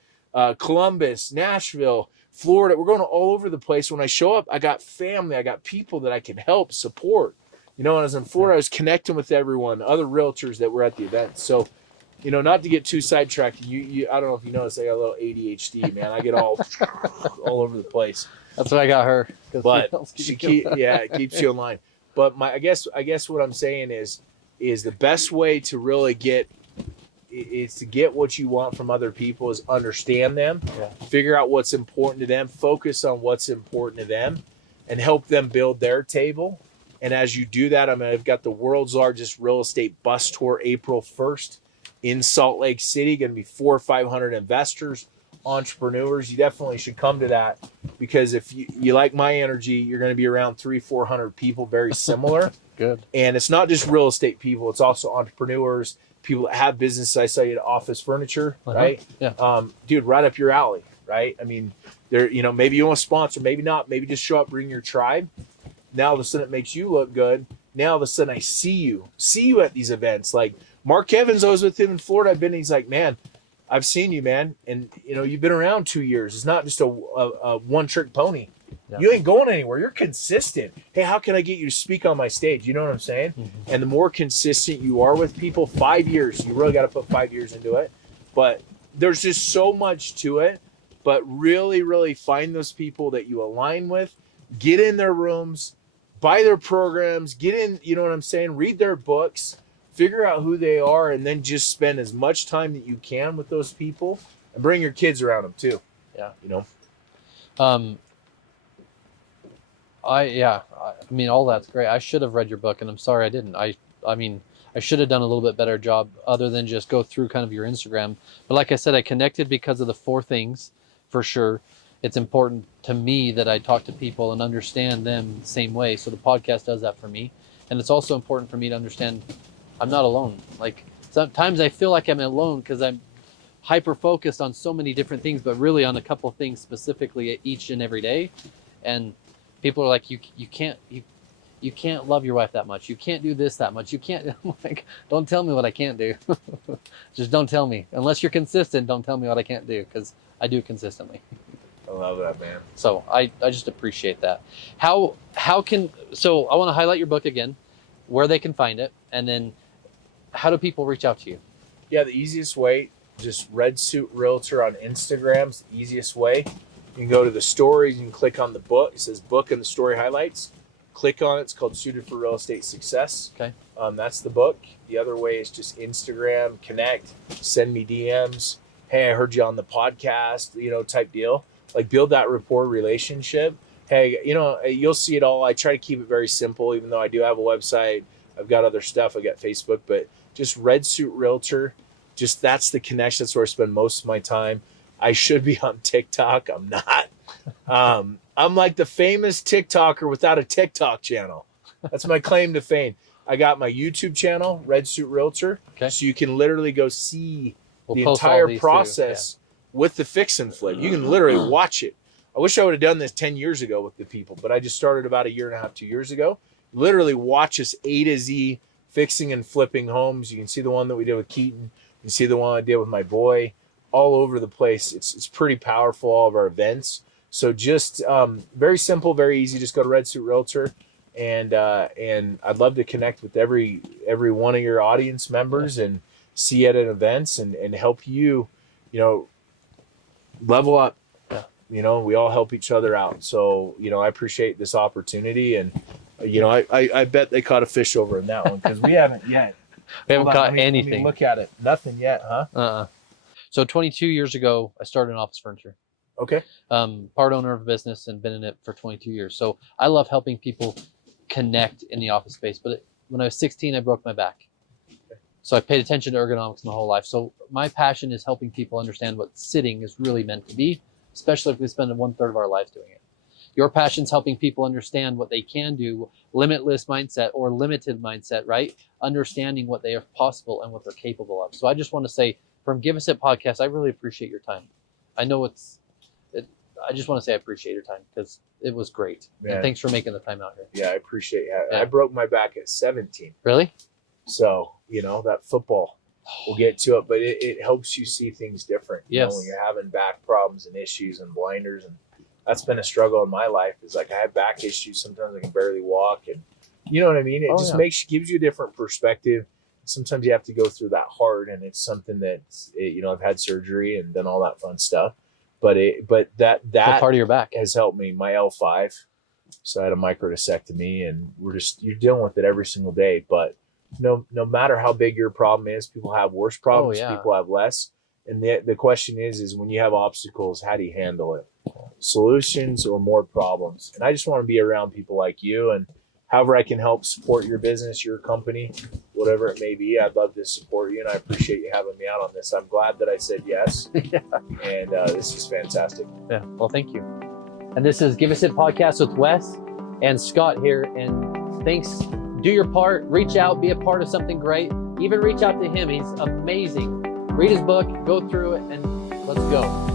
Columbus, Nashville, Florida. We're going all over the place. When I show up, I got family. I got people that I can help, support. When I was in Florida, I was connecting with everyone, other realtors that were at the event. So, not to get too sidetracked. I don't know if you noticed, I got a little ADHD, man. I get all over the place. That's what I got her. But it keeps you in line. But I guess what I'm saying is the best way to really get what you want from other people is understand them, figure out what's important to them, focus on what's important to them, and help them build their table. And as you do that, I've got the world's largest real estate bus tour April 1st in Salt Lake City. Going to be 400 or 500 investors, entrepreneurs. You definitely should come to that, because if you like my energy, you're going to be around 300-400 people very similar. Good. And it's not just real estate people, it's also entrepreneurs, people that have businesses. I saw you at Office Furniture, right? Yeah. Dude, right up your alley, right? I mean, there, maybe you want to sponsor, maybe not, maybe just show up, bring your tribe. Now all of a sudden it makes you look good. Now all of a sudden I see you at these events. Like Mark Evans, I was with him in Florida. He's like, man, I've seen you, man. And you've been around 2 years. It's not just a one-trick pony. Yeah. You ain't going anywhere. You're consistent. Hey, how can I get you to speak on my stage? You know what I'm saying? Mm-hmm. And the more consistent you are with people, 5 years, you really got to put 5 years into it. But there's just so much to it. But really, really find those people that you align with, get in their rooms, buy their programs, get in, you know what I'm saying? Read their books, figure out who they are, and then just spend as much time that you can with those people, and bring your kids around them too. Yeah. I mean, all that's great. I should have read your book, and I'm sorry I didn't. I mean, I should have done a little bit better job other than just go through kind of your Instagram. But like I said, I connected because of the 4 things, for sure. It's important to me that I talk to people and understand them the same way. So the podcast does that for me. And it's also important for me to understand I'm not alone. Like sometimes I feel like I'm alone because I'm hyper focused on so many different things, but really on a couple of things specifically each and every day. And people are like, you can't love your wife that much. You can't do this that much. You can't. I'm like, don't tell me what I can't do. Just don't tell me. Unless you're consistent, don't tell me what I can't do, because I do consistently. I love that, man. So I just appreciate that. So I want to highlight your book again, where they can find it, and then how do people reach out to you? Yeah, the easiest way, just Red Suit Realtor on Instagram's the easiest way. You can go to the stories, you can click on the book. It says book and the story highlights. Click on it. It's called Suited for Real Estate Success. Okay. That's the book. The other way is just Instagram, connect, send me DMs. Hey, I heard you on the podcast, type deal. Like build that rapport relationship. Hey, you'll see it all. I try to keep it very simple, even though I do have a website. I've got other stuff. I got Facebook, but just Red Suit Realtor. Just that's the connection. That's where I spend most of my time. I should be on TikTok. I'm not. I'm like the famous TikToker without a TikTok channel. That's my claim to fame. I got my YouTube channel, Red Suit Realtor. Okay. So you can literally go see the entire process with the fix and flip. You can literally watch it. I wish I would have done this 10 years ago with the people, but I just started about 1.5 years, 2 years ago. Literally watch us A to Z fixing and flipping homes. You can see the one that we did with Keaton. You can see the one I did with my boy. All over the place. It's pretty powerful, all of our events. So just very simple, very easy. Just go to Red Suit Realtor, and I'd love to connect with every one of your audience members and see you at events and help you, level up. We all help each other out. So, I appreciate this opportunity, and I bet they caught a fish over in that one, because we haven't yet. We haven't caught Let anything. me look at it. Nothing yet, huh? So 22 years ago, I started in office furniture. Okay. Part owner of a business and been in it for 22 years. So I love helping people connect in the office space. But when I was 16, I broke my back. Okay. So I paid attention to ergonomics my whole life. So my passion is helping people understand what sitting is really meant to be, especially if we spend 1/3 of our lives doing it. Your passion is helping people understand what they can do, limitless mindset or limited mindset, right? Understanding what they are possible and what they're capable of. So I just want to say, from Give Us It Podcast, I really appreciate your time. I know I just want to say I appreciate your time, because it was great. Man. And thanks for making the time out here. Yeah, I appreciate it. Yeah. I broke my back at 17. Really? So, that football, we'll get to it, but it helps you see things different. Yes. When you're having back problems and issues and blinders, and that's been a struggle in my life. Is like I have back issues. Sometimes I can barely walk, and you know what I mean? It just gives you a different perspective. Sometimes you have to go through that hard, and it's something that, I've had surgery and done all that fun stuff. But that What part of your back has helped me. My L5. So I had a microdiscectomy, and you're dealing with it every single day. But no matter how big your problem is, people have worse problems. People have less. And the question is when you have obstacles, how do you handle it? Solutions or more problems? And I just want to be around people like you, and however I can help support your business, your company, whatever it may be, I'd love to support you, and I appreciate you having me out on this. I'm glad that I said yes. Yeah. And this is fantastic. Yeah. Well, thank you. And this is Give Us It Podcast with Wes and Scott here. And thanks. Do your part. Reach out. Be a part of something great. Even reach out to him. He's amazing. Read his book. Go through it. And let's go.